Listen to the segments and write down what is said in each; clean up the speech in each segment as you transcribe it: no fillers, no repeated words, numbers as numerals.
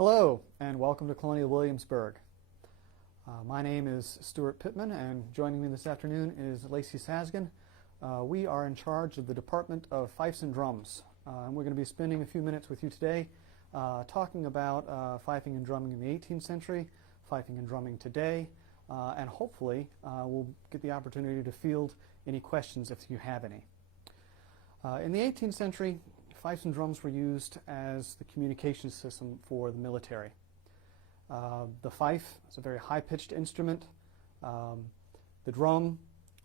Hello and welcome to Colonial Williamsburg. My name is Stewart Pittman and joining me this afternoon is Lacey Sasgen. We are in charge of the Department of Fifes and Drums and we're going to be spending a few minutes with you today talking about fifing and drumming in the 18th century, fifing and drumming today, and hopefully we'll get the opportunity to field any questions if you have any. In the 18th century, fifes and drums were used as the communication system for the military. The fife is a very high-pitched instrument. The drum,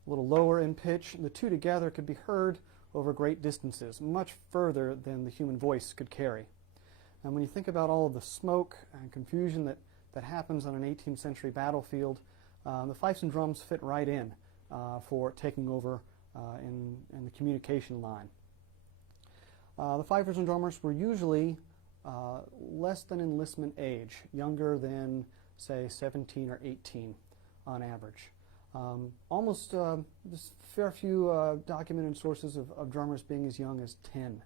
a little lower in pitch, and the two together could be heard over great distances, much further than the human voice could carry. And when you think about all of the smoke and confusion that happens on an 18th century battlefield, the fifes and drums fit right in for taking over in the communication line. The fifers and drummers were usually less than enlistment age, younger than, say, 17 or 18 on average. There's a fair few documented sources of drummers being as young as 10.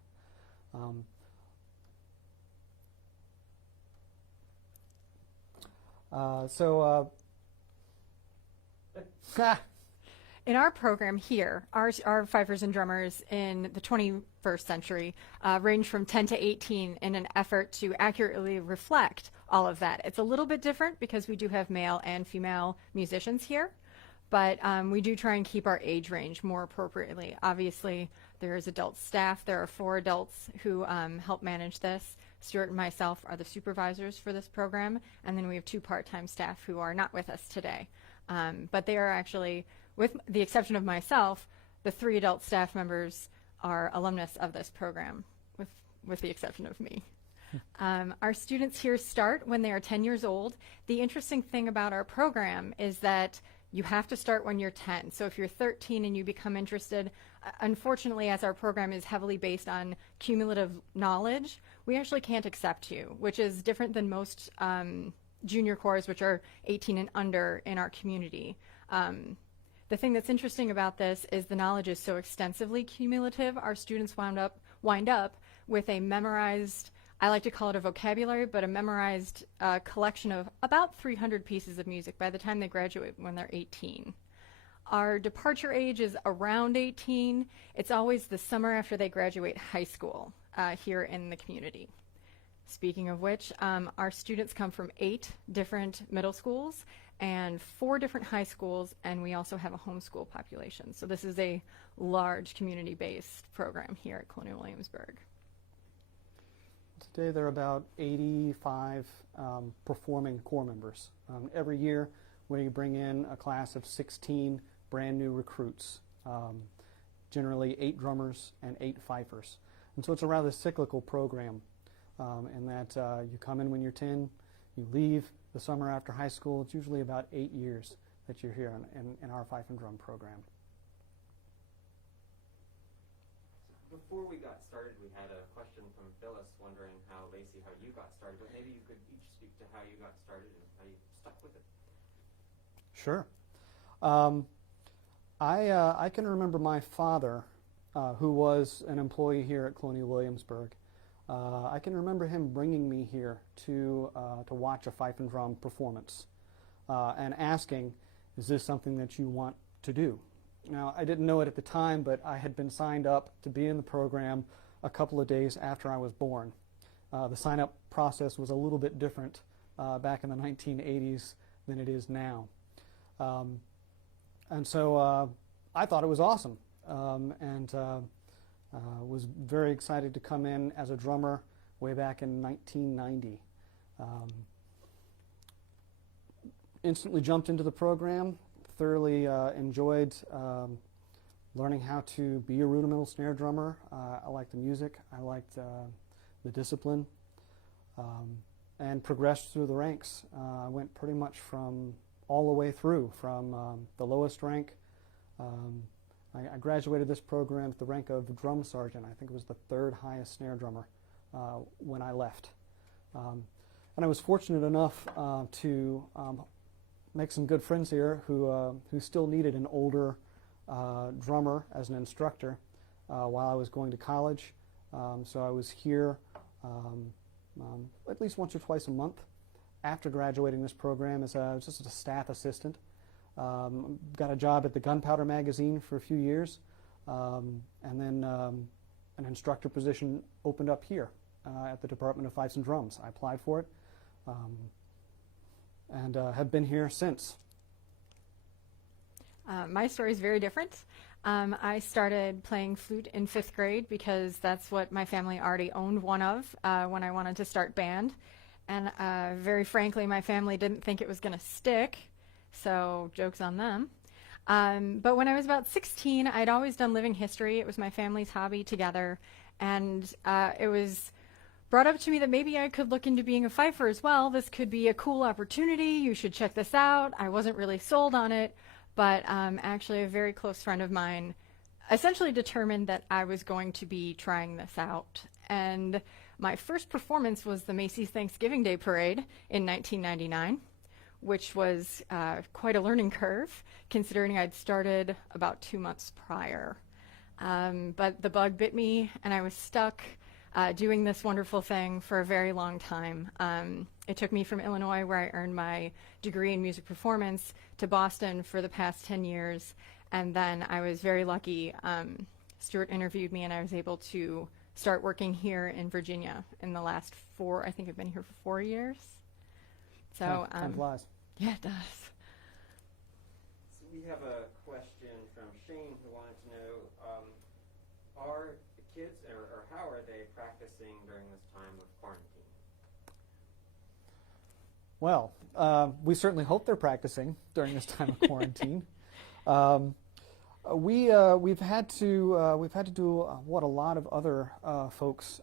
In our program here, our fifers and drummers in the 21st century range from 10 to 18 in an effort to accurately reflect all of that. It's a little bit different because we do have male and female musicians here, but we do try and keep our age range more appropriately. Obviously, there is adult staff. There are 4 adults who help manage this. Stewart and myself are the supervisors for this program, and then we have 2 part-time staff who are not with us today. But they are actually, with the exception of myself, the 3 adult staff members are alumnus of this program, with the exception of me. Our students here start when they are 10 years old. The interesting thing about our program is that you have to start when you're 10. So if you're 13 and you become interested, unfortunately, as our program is heavily based on cumulative knowledge, we actually can't accept you, which is different than most junior corps, which are 18 and under in our community. The thing that's interesting about this is the knowledge is so extensively cumulative. Our students wind up with a memorized, I like to call it a vocabulary, but a memorized collection of about 300 pieces of music by the time they graduate when they're 18. Our departure age is around 18. It's always the summer after they graduate high school here in the community. Speaking of which, our students come from 8 different middle schools and 4 different high schools, and we also have a homeschool population. So this is a large community-based program here at Colonial Williamsburg. Today there are about 85 performing corps members. Every year we bring in a class of 16 brand new recruits, generally 8 drummers and 8 fifers. And so it's a rather cyclical program in that you come in when you're 10, you leave the summer after high school. It's usually about 8 years that you're here in our fife and drum program. Before we got started, we had a question from Phyllis wondering how, Lacey, how you got started, but maybe you could each speak to how you got started and how you stuck with it. Sure. I can remember my father, who was an employee here at Colonial Williamsburg. I can remember him bringing me here to watch a fife and drum performance and asking, is this something that you want to do? Now, I didn't know it at the time, but I had been signed up to be in the program a couple of days after I was born. The sign-up process was a little bit different back in the 1980s than it is now. And so I thought it was awesome and was very excited to come in as a drummer way back in 1990. Instantly jumped into the program. Thoroughly enjoyed learning how to be a rudimental snare drummer. I liked the music, I liked the discipline, and progressed through the ranks. I went pretty much from all the way through, from the lowest rank. I graduated this program at the rank of drum sergeant. I think it was the 3rd highest snare drummer when I left. And I was fortunate enough to make some good friends here who still needed an older drummer as an instructor while I was going to college. So I was here at least once or twice a month after graduating this program as just a staff assistant. Got a job at the Gunpowder magazine for a few years, and then an instructor position opened up here at the Department of Fifes and Drums. I applied for it and have been here since. My story is very different. I started playing flute in 5th grade because that's what my family already owned one of when I wanted to start band. And very frankly, my family didn't think it was going to stick, so joke's on them. But when I was about 16, I'd always done living history. It was my family's hobby together. And it was brought up to me that maybe I could look into being a fifer as well. This could be a cool opportunity. You should check this out. I wasn't really sold on it. But actually a very close friend of mine essentially determined that I was going to be trying this out. And my first performance was the Macy's Thanksgiving Day Parade in 1999, which was quite a learning curve, considering I'd started about 2 months prior. But the bug bit me, and I was stuck doing this wonderful thing for a very long time. It took me from Illinois, where I earned my degree in music performance, to Boston for the past 10 years. And then I was very lucky. Stewart interviewed me, and I was able to start working here in Virginia in the last 4, I think I've been here for 4 years. So, Time flies. yeah, it does. So we have a question from Shane who wanted to know, are the kids, or how are they practicing during this time of quarantine? Well, we certainly hope they're practicing during this time of quarantine. We've had to do what a lot of other folks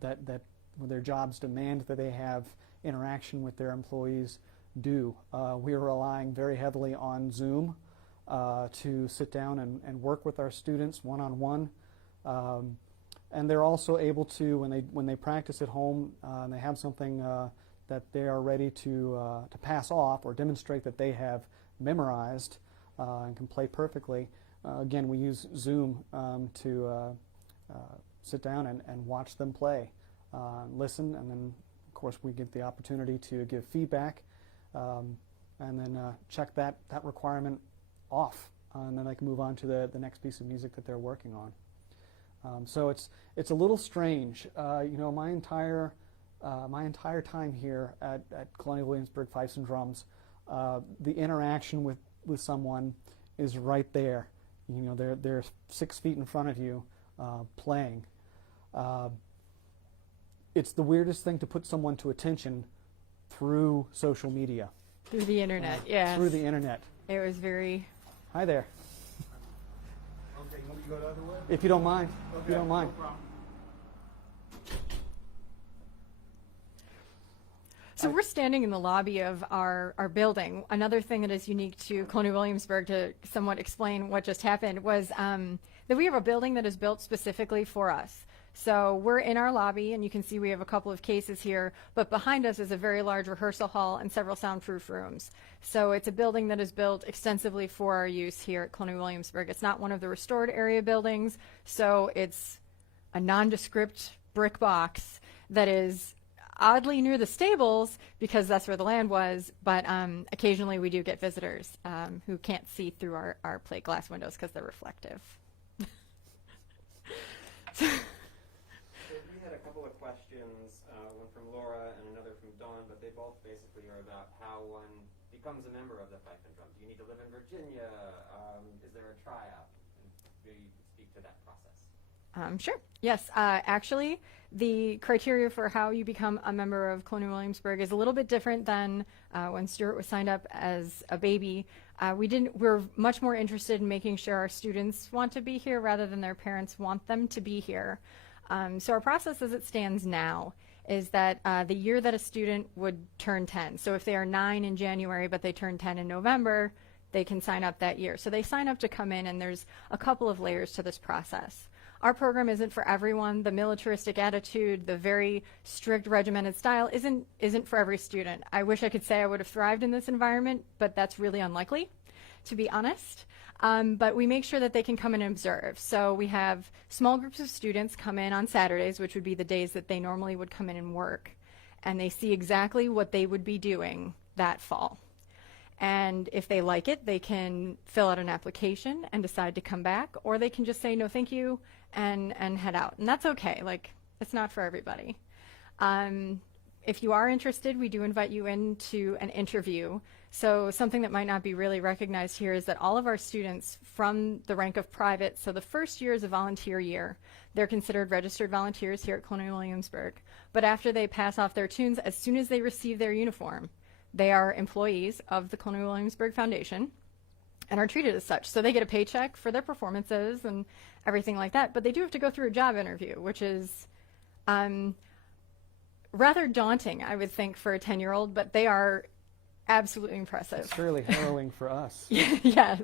that their jobs demand that they have interaction with their employees do. We are relying very heavily on Zoom to sit down and work with our students one-on-one. And they're also able to, when they practice at home and they have something that they are ready to pass off or demonstrate that they have memorized and can play perfectly. Again, we use Zoom to sit down and watch them play, listen, and then of course we get the opportunity to give feedback and then check that requirement off, and then they can move on to the next piece of music that they're working on. So it's a little strange. You know, my entire time here at Colonial Williamsburg Fifes and Drums, the interaction with someone is right there. You know, they're 6 feet in front of you playing. It's the weirdest thing to put someone to attention through social media. Through the internet, yes. Through the internet. It was very... Hi there. Okay, you want me to go the other way? If you don't mind. Okay, If you don't mind. no problem. So we're standing in the lobby of our building. Another thing that is unique to Colonial Williamsburg, to somewhat explain what just happened, was that we have a building that is built specifically for us. So we're in our lobby, and you can see we have a couple of cases here, but behind us is a very large rehearsal hall and several soundproof rooms. So it's a building that is built extensively for our use here at Colonial Williamsburg. It's not one of the restored area buildings, so it's a nondescript brick box that is oddly near the stables because that's where the land was, but occasionally we do get visitors who can't see through our plate glass windows because they're reflective. So we had a couple of questions, one from Laura and another from Dawn, but they both basically are about how one becomes a member of the Fife and Drum. Do you need to live in Virginia? Is there a tryout? Maybe you could speak to that process. Sure. Yes. Actually, the criteria for how you become a member of Colonial Williamsburg is a little bit different than when Stewart was signed up as a baby. We're much more interested in making sure our students want to be here rather than their parents want them to be here. So our process as it stands now is that the year that a student would turn 10, so if they are 9 in January but they turn 10 in November, they can sign up that year. So they sign up to come in, and there's a couple of layers to this process. Our program isn't for everyone. The militaristic attitude, the very strict regimented style isn't for every student. I wish I could say I would have thrived in this environment, but that's really unlikely, to be honest. But we make sure that they can come in and observe. So we have small groups of students come in on Saturdays, which would be the days that they normally would come in and work. And they see exactly what they would be doing that fall. And if they like it, they can fill out an application and decide to come back, or they can just say no thank you and head out. And that's okay. Like, it's not for everybody. If you are interested, we do invite you into an interview. So something that might not be really recognized here is that all of our students from the rank of private, so the first year is a volunteer year. They're considered registered volunteers here at Colonial Williamsburg. But after they pass off their tunes, as soon as they receive their uniform, they are employees of the Colonial Williamsburg Foundation and are treated as such. So they get a paycheck for their performances and everything like that. But they do have to go through a job interview, which is rather daunting, I would think, for a 10-year-old, but they are absolutely impressive. It's fairly harrowing for us. Yes.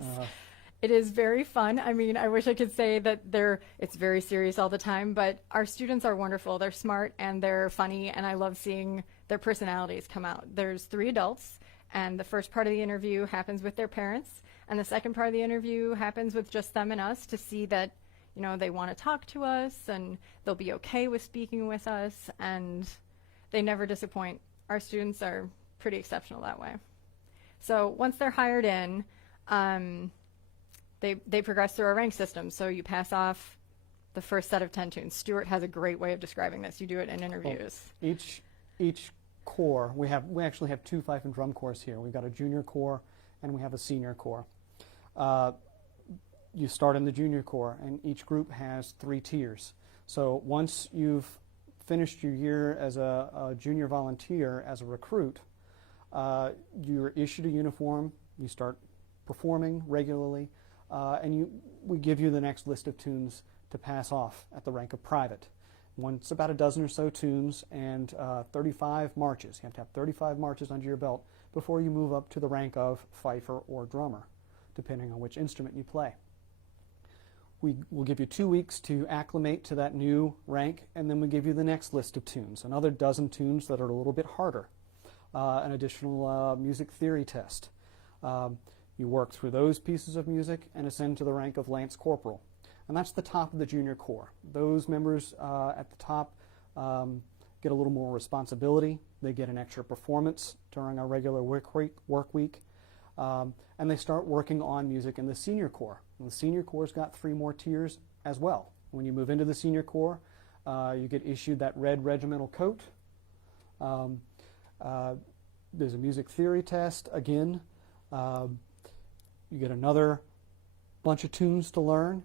It is very fun. I mean, I wish I could say that it's very serious all the time, but our students are wonderful. They're smart and they're funny, and I love seeing their personalities come out. There's 3 adults, and the first part of the interview happens with their parents, and the second part of the interview happens with just them and us to see that, you know, they want to talk to us and they'll be okay with speaking with us, and they never disappoint. Our students are pretty exceptional that way. So once they're hired in, they progress through our rank system. So you pass off the first set of 10 tunes. Stewart has a great way of describing this. You do it in interviews. Well, each corps, we actually have 2 fife and drum corps here. We've got a junior corps and we have a senior corps. You start in the junior corps, and each group has 3 tiers. So once you've finished your year as a junior volunteer, as a recruit, you're issued a uniform, you start performing regularly, and we give you the next list of tunes to pass off at the rank of private. It's about a dozen or so tunes and 35 marches. You have to have 35 marches under your belt before you move up to the rank of fifer or drummer, depending on which instrument you play. We will give you 2 weeks to acclimate to that new rank, and then we give you the next list of tunes, another dozen tunes that are a little bit harder, an additional music theory test. You work through those pieces of music and ascend to the rank of Lance Corporal. And that's the top of the junior corps. Those members at the top get a little more responsibility. They get an extra performance during our regular work week. And they start working on music in the senior corps. And the senior corps got 3 more tiers as well. When you move into the senior corps, you get issued that red regimental coat. There's a music theory test again. You get another bunch of tunes to learn.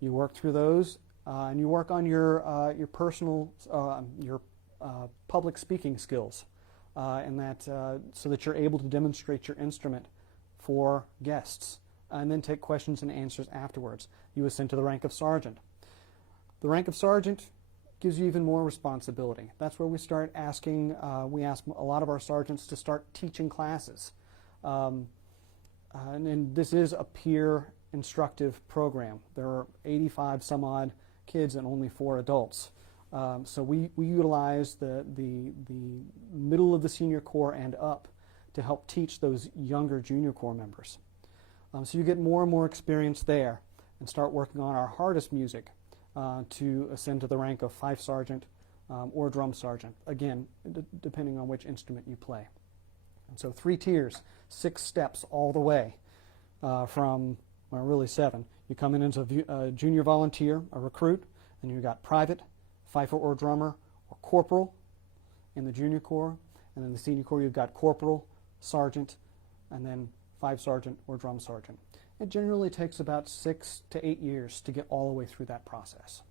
You work through those, and you work on your personal, your public speaking skills, and that so that you're able to demonstrate your instrument for guests, and then take questions and answers afterwards. You ascend to the rank of sergeant. The rank of sergeant gives you even more responsibility. That's where we start asking. We ask a lot of our sergeants to start teaching classes, and this is a peer instructive program. There are 85 some odd kids and only 4 adults. So we utilize the middle of the senior corps and up to help teach those younger junior corps members. So you get more and more experience there and start working on our hardest music to ascend to the rank of fife sergeant or drum sergeant, again, depending on which instrument you play. And so 3 tiers, 6 steps all the way from, well, really 7. You come in as a junior volunteer, a recruit, and you've got private, fifer or drummer, or corporal in the junior corps, and then the senior corps you've got corporal, sergeant, and then fife sergeant or drum sergeant. It generally takes about 6 to 8 years to get all the way through that process.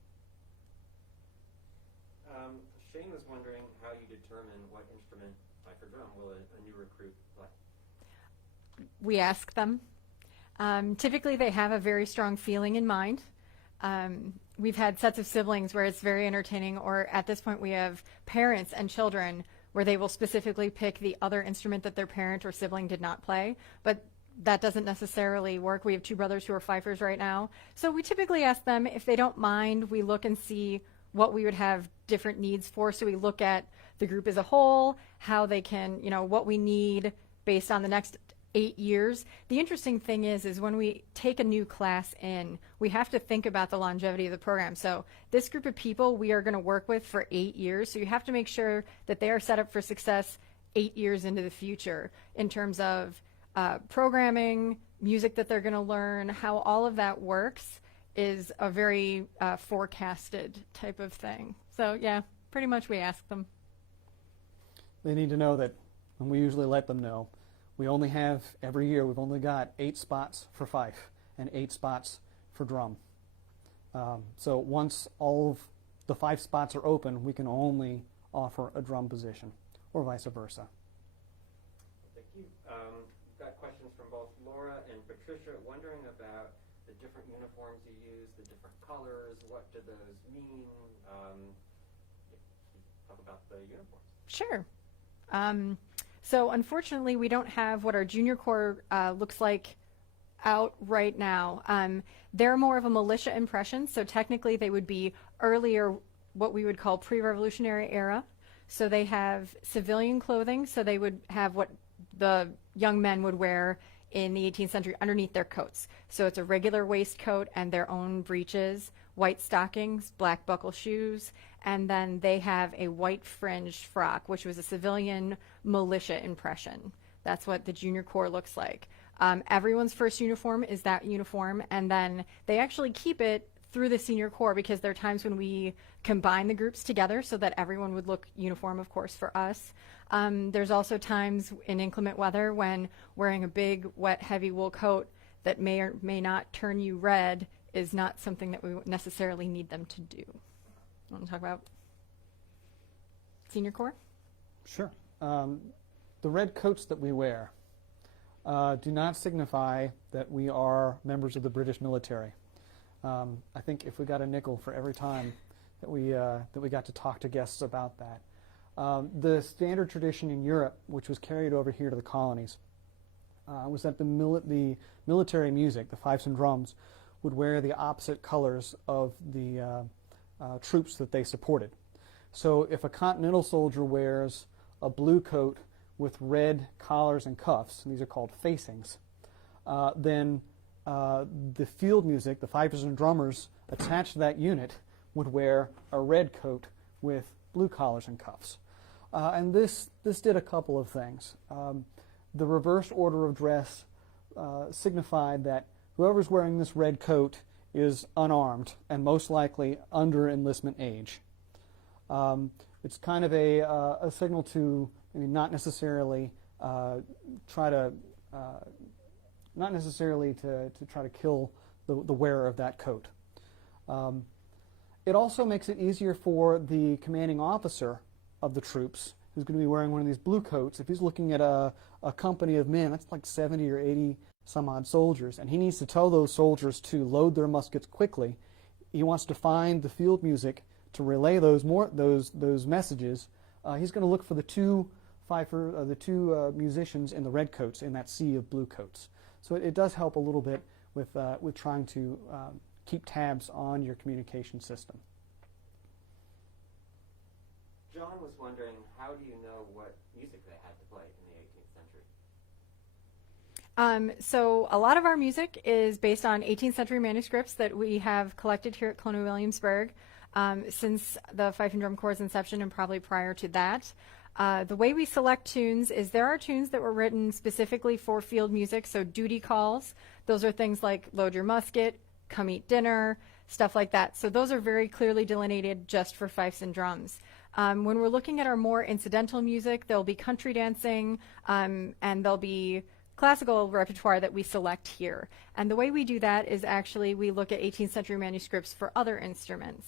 Shane was wondering how you determine what instrument, fife or drum, will a new recruit play? We ask them. Typically they have a very strong feeling in mind. We've had sets of siblings where it's very entertaining, or at this point we have parents and children where they will specifically pick the other instrument that their parent or sibling did not play, but that doesn't necessarily work. We have 2 brothers who are fifers right now. So we typically ask them if they don't mind. We look and see what we would have different needs for. So we look at the group as a whole, how they can, you know, what we need based on the next 8 years. The interesting thing is when we take a new class in, we have to think about the longevity of the program. So this group of people we are going to work with for 8 years. So you have to make sure that they are set up for success 8 years into the future in terms of programming, music that they're going to learn, how all of that works is a very forecasted type of thing. So yeah, pretty much we ask them. They need to know that, and we usually let them know, we only have, every year, we've only got 8 spots for fife and 8 spots for drum. So once all of the 5 spots are open, we can only offer a drum position, or vice versa. Thank you. We've got questions from both Laura and Patricia wondering about the different uniforms you use, the different colors, what do those mean? Talk about the uniforms. Sure. So unfortunately, we don't have what our junior corps looks like out right now. They're more of a militia impression, so technically they would be earlier, what we would call pre-revolutionary era. So they have civilian clothing, so they would have what the young men would wear in the 18th century underneath their coats. So it's a regular waistcoat and their own breeches, white stockings, black buckle shoes, and then they have a white fringed frock, which was a civilian militia impression. That's what the junior corps looks like. Everyone's first uniform is that uniform, and then they actually keep it through the senior corps because there are times when we combine the groups together so that everyone would look uniform, of course, for us. There's also times in inclement weather when wearing a big, wet, heavy wool coat that may or may not turn you red is not something that we necessarily need them to do. Want to talk about senior corps? Sure. The red coats that we wear do not signify that we are members of the British military. I think if we got a nickel for every time that we got to talk to guests about that. The standard tradition in Europe, which was carried over here to the colonies, was that the military music, the fifes and drums, would wear the opposite colors of the troops that they supported. So if a continental soldier wears a blue coat with red collars and cuffs, and these are called facings, then the field music, the fifers and drummers attached to that unit, would wear a red coat with blue collars and cuffs. And this did a couple of things. The reversed order of dress signified that whoever's wearing this red coat is unarmed and most likely under enlistment age. It's kind of a signal to not necessarily try to try to kill the wearer of that coat. It also makes it easier for the commanding officer of the troops, who's going to be wearing one of these blue coats. If he's looking at a company of men, that's like 70 or 80 some odd soldiers, and he needs to tell those soldiers to load their muskets quickly. He wants to find the field music to relay those messages. He's going to look for the two musicians in the red coats in that sea of blue coats. So it does help a little bit with trying to keep tabs on your communication system. John was wondering, how do you know what music they had to play in the 18th century? So a lot of our music is based on 18th century manuscripts that we have collected here at Colonial Williamsburg since the Fife and Drum Corps' inception and probably prior to that. The way we select tunes is there are tunes that were written specifically for field music, so duty calls. Those are things like load your musket, come eat dinner, stuff like that. So those are very clearly delineated just for fifes and drums. When we're looking at our more incidental music, there'll be country dancing and there'll be classical repertoire that we select here. And the way we do that is actually we look at 18th century manuscripts for other instruments.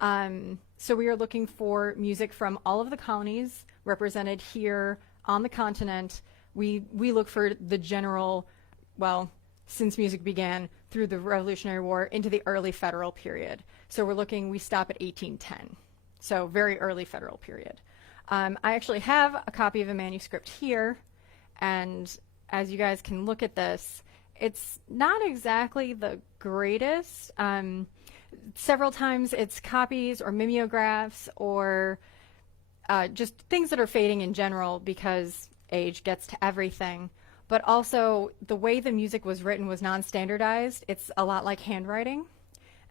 So we are looking for music from all of the colonies represented here on the continent. We look for the general, well, since music began through the Revolutionary War into the early federal period. So we stop at 1810. So very early federal period. I actually have a copy of a manuscript here, and as you guys can look at this, it's not exactly the greatest. Several times it's copies or mimeographs or just things that are fading in general because age gets to everything. but also the way the music was written was non-standardized. It's a lot like handwriting.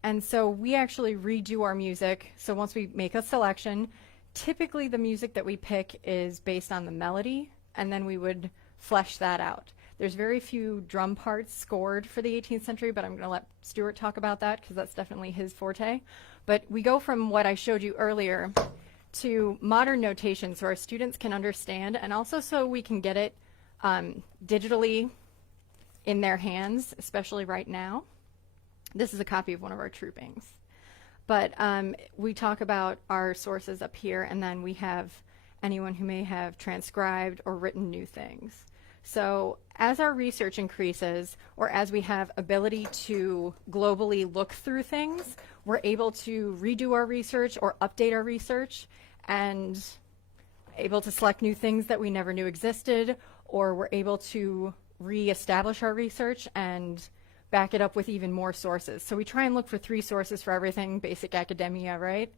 And so we actually redo our music. So once we make a selection, typically the music that we pick is based on the melody, and then we would flesh that out. There's very few drum parts scored for the 18th century, but I'm going to let Stewart talk about that because that's definitely his forte. But we go from what I showed you earlier to modern notation so our students can understand, and also so we can get it digitally in their hands, especially right now. This is a copy of one of our troopings. But we talk about our sources up here, and then we have anyone who may have transcribed or written new things. So as our research increases, or as we have ability to globally look through things, we're able to redo our research or update our research, and able to select new things that we never knew existed, or we're able to reestablish our research and back it up with even more sources. So we try and look for 3 sources for everything, basic academia, right?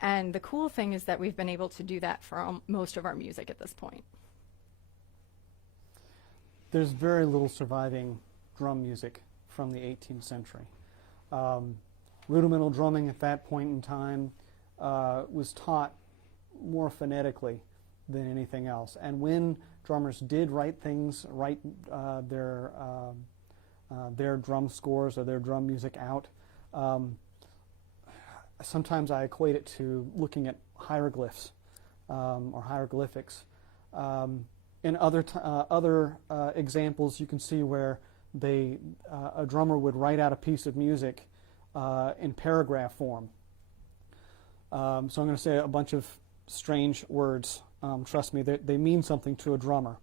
And the cool thing is that we've been able to do that for most of our music at this point. There's very little surviving drum music from the 18th century. Rudimental drumming at that point in time was taught more phonetically than anything else. And when drummers did write things, write their drum scores or their drum music out, sometimes I equate it to looking at hieroglyphs or hieroglyphics. In other examples, you can see where a drummer would write out a piece of music in paragraph form. So I'm going to say a bunch of strange words. Trust me, they mean something to a drummer.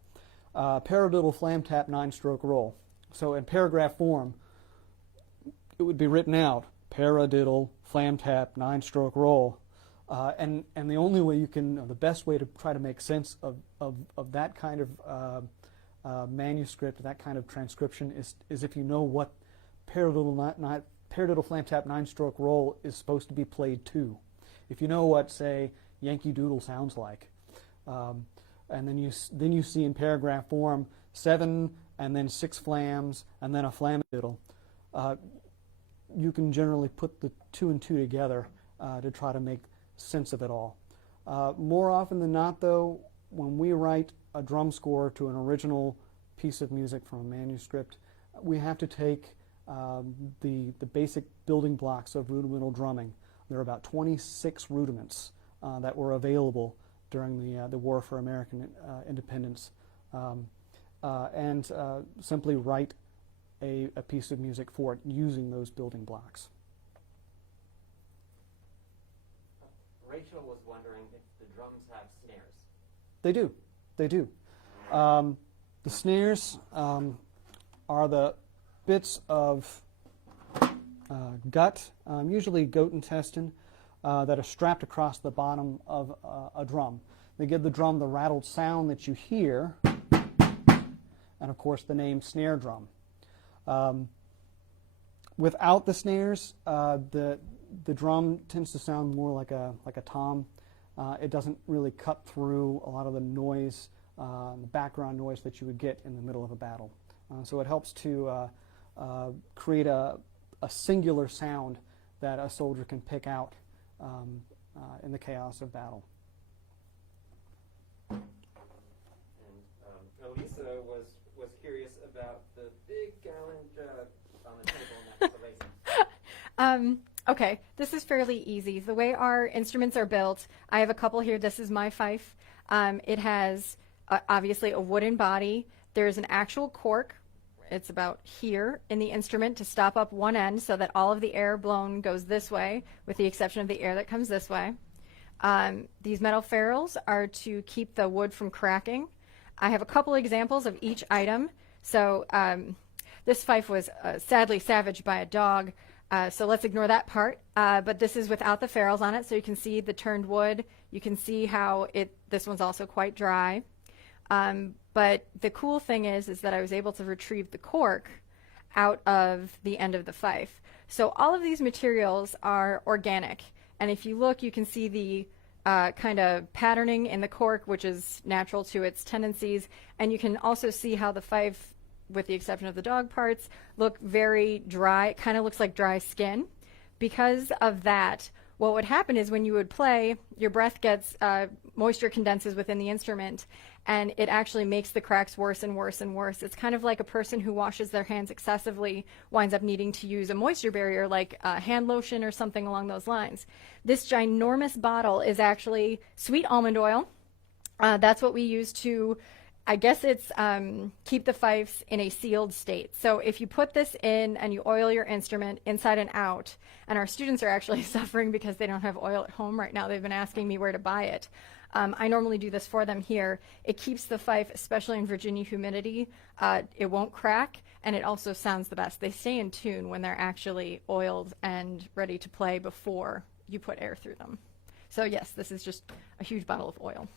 Paradiddle, flam tap, 9-stroke roll. So in paragraph form, it would be written out, paradiddle, flam tap, 9-stroke roll. And the only way you can, the best way to try to make sense of that kind of manuscript, that kind of transcription, is if you know what paradiddle, flam tap, 9-stroke roll is supposed to be played to. If you know what, say, Yankee Doodle sounds like, and then you see in paragraph form 7 and then 6 flams and then a flamadiddle, you can generally put the 2 and 2 together to try to make sense of it all. More often than not, though, when we write a drum score to an original piece of music from a manuscript, we have to take the basic building blocks of rudimental drumming. There are about 26 rudiments that were available during the War for American Independence, and simply write a piece of music for it using those building blocks. Rachel was wondering if the drums have snares. They do. They do. The snares are the bits of gut, usually goat intestine, that are strapped across the bottom of a drum. They give the drum the rattled sound that you hear, and of course the name snare drum. Without the snares, the drum tends to sound more like a tom. It doesn't really cut through a lot of the noise, the background noise that you would get in the middle of a battle. So it helps to create a singular sound that a soldier can pick out in the chaos of battle. And Elisa was curious about the big gallon jug on the table next to Lacey. Okay, this is fairly easy. The way our instruments are built, I have a couple here. This is my fife. It has obviously a wooden body. There's an actual cork. It's about here in the instrument to stop up one end so that all of the air blown goes this way, with the exception of the air that comes this way. These metal ferrules are to keep the wood from cracking. I have a couple examples of each item. So this fife was sadly savaged by a dog, so let's ignore that part. But this is without the ferrules on it, so you can see the turned wood. You can see how this one's also quite dry. But the cool thing is that I was able to retrieve the cork out of the end of the fife. So all of these materials are organic. And if you look, you can see kind of patterning in the cork, which is natural to its tendencies. And you can also see how the fife, with the exception of the dog parts, look very dry. It kind of looks like dry skin. Because of that, what would happen is when you would play, your breath gets, moisture condenses within the instrument, and it actually makes the cracks worse and worse and worse. It's kind of like a person who washes their hands excessively winds up needing to use a moisture barrier like hand lotion or something along those lines. This ginormous bottle is actually sweet almond oil. That's what we use to, I guess it's keep the fifes in a sealed state. So if you put this in and you oil your instrument inside and out, and our students are actually suffering because they don't have oil at home right now. They've been asking me where to buy it. I normally do this for them here. It keeps the fife, especially in Virginia humidity, it won't crack, and it also sounds the best. They stay in tune when they're actually oiled and ready to play before you put air through them. So yes, this is just a huge bottle of oil.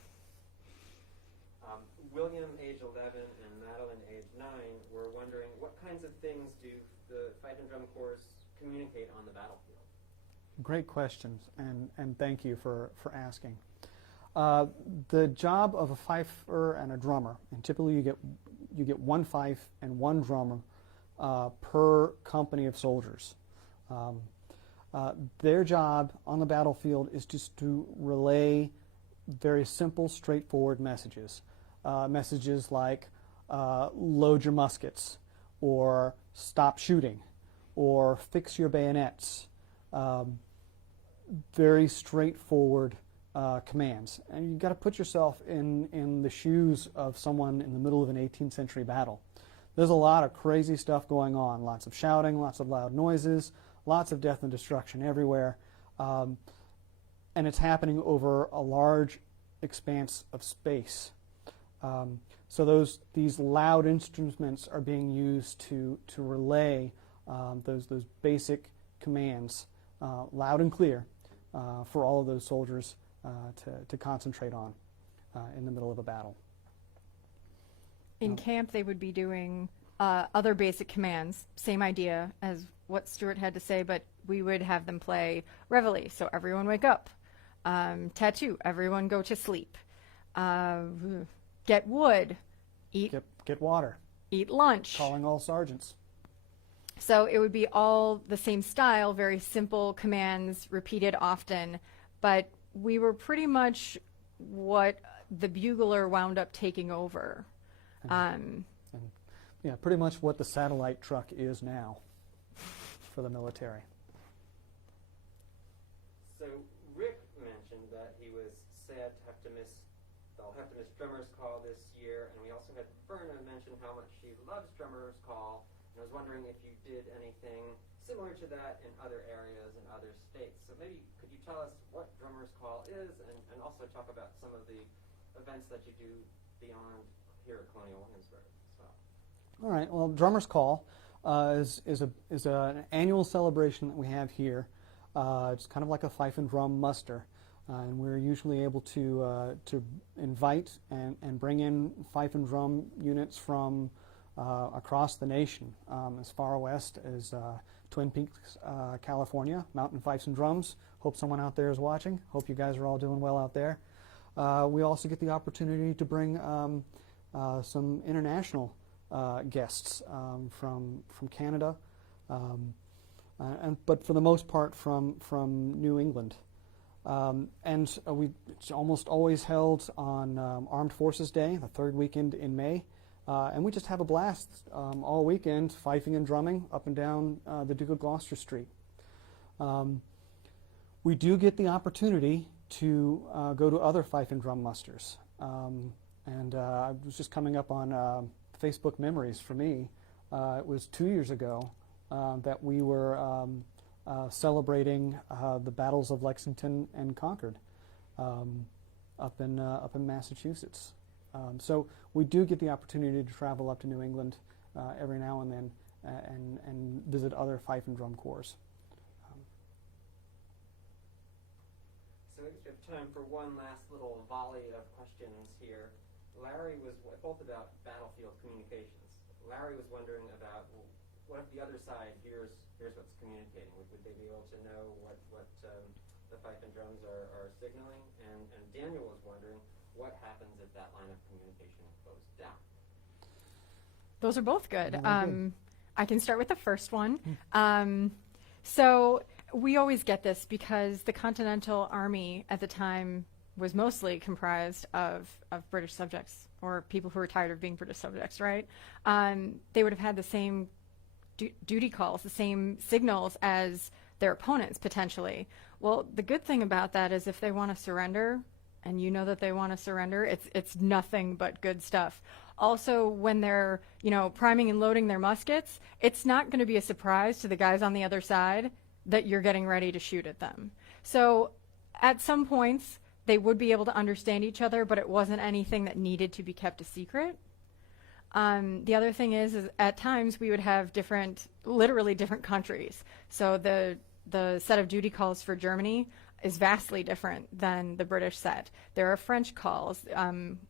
William, age 11, and Madeline, age 9, were wondering what kinds of things do the fife and drum corps communicate on the battlefield? Great questions, and thank you for asking. The job of a fifer and a drummer, and typically you get one fife and one drummer per company of soldiers. Their job on the battlefield is just to relay very simple, straightforward messages. Messages like load your muskets, or stop shooting, or fix your bayonets. Very straightforward commands. And you've got to put yourself in the shoes of someone in the middle of an 18th century battle. There's a lot of crazy stuff going on, lots of shouting, lots of loud noises, lots of death and destruction everywhere. And it's happening over a large expanse of space. So these loud instruments are being used to relay those basic commands loud and clear for all of those soldiers to concentrate on in the middle of a battle. In camp, they would be doing other basic commands, same idea as what Stewart had to say, but we would have them play reveille, so everyone wake up. Tattoo, everyone go to sleep. Get wood, get water, eat lunch. Calling all sergeants. So it would be all the same style, very simple commands repeated often, but we were pretty much what the bugler wound up taking over. And yeah, pretty much what the satellite truck is now for the military. So Rick mentioned that he was sad to have to miss Drummers Call this year, and we also had Verna mention how much she loves Drummers Call, and I was wondering if you did anything similar to that in other areas and other states. So maybe could you tell us what Drummers Call is, and also talk about some of the events that you do beyond here at Colonial Williamsburg as well. All right. Well, Drummers Call is an annual celebration that we have here. It's kind of like a fife and drum muster, and we're usually able to invite and bring in fife and drum units from across the nation, as far west as Twin Peaks, California. Mountain Fifes and Drums. Hope someone out there is watching. Hope you guys are all doing well out there. We also get the opportunity to bring some international guests from Canada, but for the most part from New England. It's almost always held on Armed Forces Day, the third weekend in May. And we just have a blast all weekend, fifing and drumming up and down the Duke of Gloucester Street. We do get the opportunity to go to other fife and drum musters. I was just coming up on Facebook memories for me. It was 2 years ago that we were celebrating the battles of Lexington and Concord up in Massachusetts. So we do get the opportunity to travel up to New England every now and then and visit other fife and drum corps. So we have time for one last little volley of questions here. Larry was both about battlefield communications. Larry was wondering about, well, what if the other side hears what's communicating? Would they be able to know what the the fife and drums are signaling, and Daniel was wondering what happens if that line of communication goes down. Those are both good. Good. I can start with the first one. So we always get this because the Continental Army at the time was mostly comprised of British subjects or people who were tired of being British subjects, right? They would have had the same duty calls, the same signals as their opponents potentially. Well, the good thing about that is if they want to surrender, and you know that they want to surrender, it's nothing but good stuff. Also, when they're, priming and loading their muskets, it's not going to be a surprise to the guys on the other side that you're getting ready to shoot at them. So at some points, they would be able to understand each other, but it wasn't anything that needed to be kept a secret. The other thing is at times we would have literally different countries. So the set of duty calls for Germany is vastly different than the British set. There are French calls.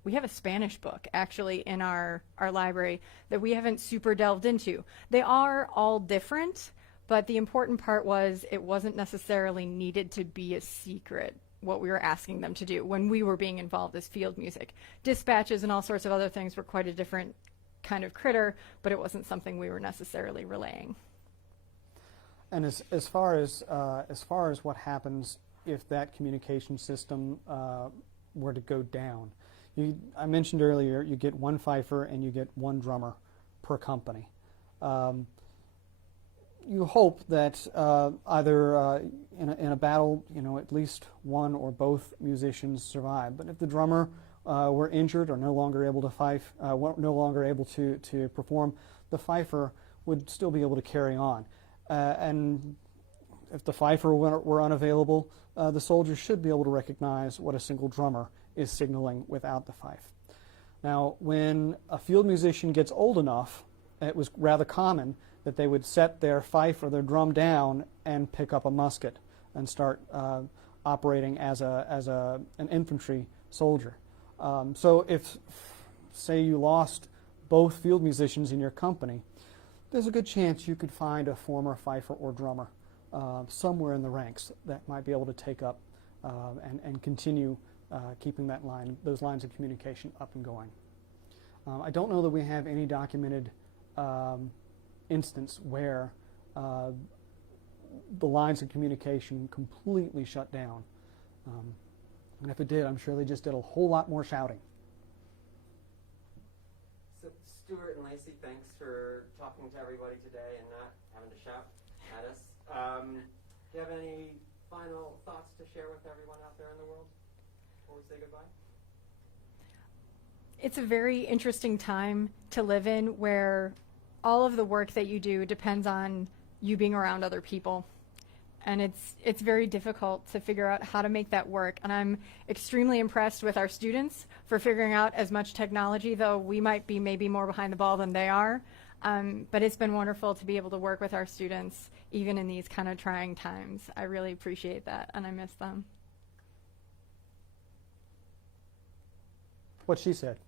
We have a Spanish book actually in our library that we haven't super delved into. They are all different, but the important part was it wasn't necessarily needed to be a secret what we were asking them to do when we were being involved as field music. Dispatches and all sorts of other things were quite a different kind of critter, but it wasn't something we were necessarily relaying. And as far as what happens if that communication system were to go down, I mentioned earlier you get one fifer and you get one drummer per company. You hope that either in a battle, at least one or both musicians survive. But if the drummer were injured or no longer able to fife, no longer able to perform, the fifer would still be able to carry on. And if the fifer were unavailable, the soldiers should be able to recognize what a single drummer is signaling without the fife. Now, when a field musician gets old enough, it was rather common that they would set their fife or their drum down and pick up a musket and start operating as an infantry soldier. So if, say, you lost both field musicians in your company, there's a good chance you could find a former fifer or drummer somewhere in the ranks that might be able to take up and continue keeping those lines of communication up and going. I don't know that we have any documented instance where the lines of communication completely shut down. And if it did, I'm sure they just did a whole lot more shouting. So Stewart and Lacey, thanks for talking to everybody today and not having to shout at us. Do you have any final thoughts to share with everyone out there in the world before we say goodbye? It's a very interesting time to live in where all of the work that you do depends on you being around other people. And it's very difficult to figure out how to make that work. And I'm extremely impressed with our students for figuring out as much technology, though we might be maybe more behind the ball than they are. But it's been wonderful to be able to work with our students, even in these kind of trying times. I really appreciate that, and I miss them. What she said.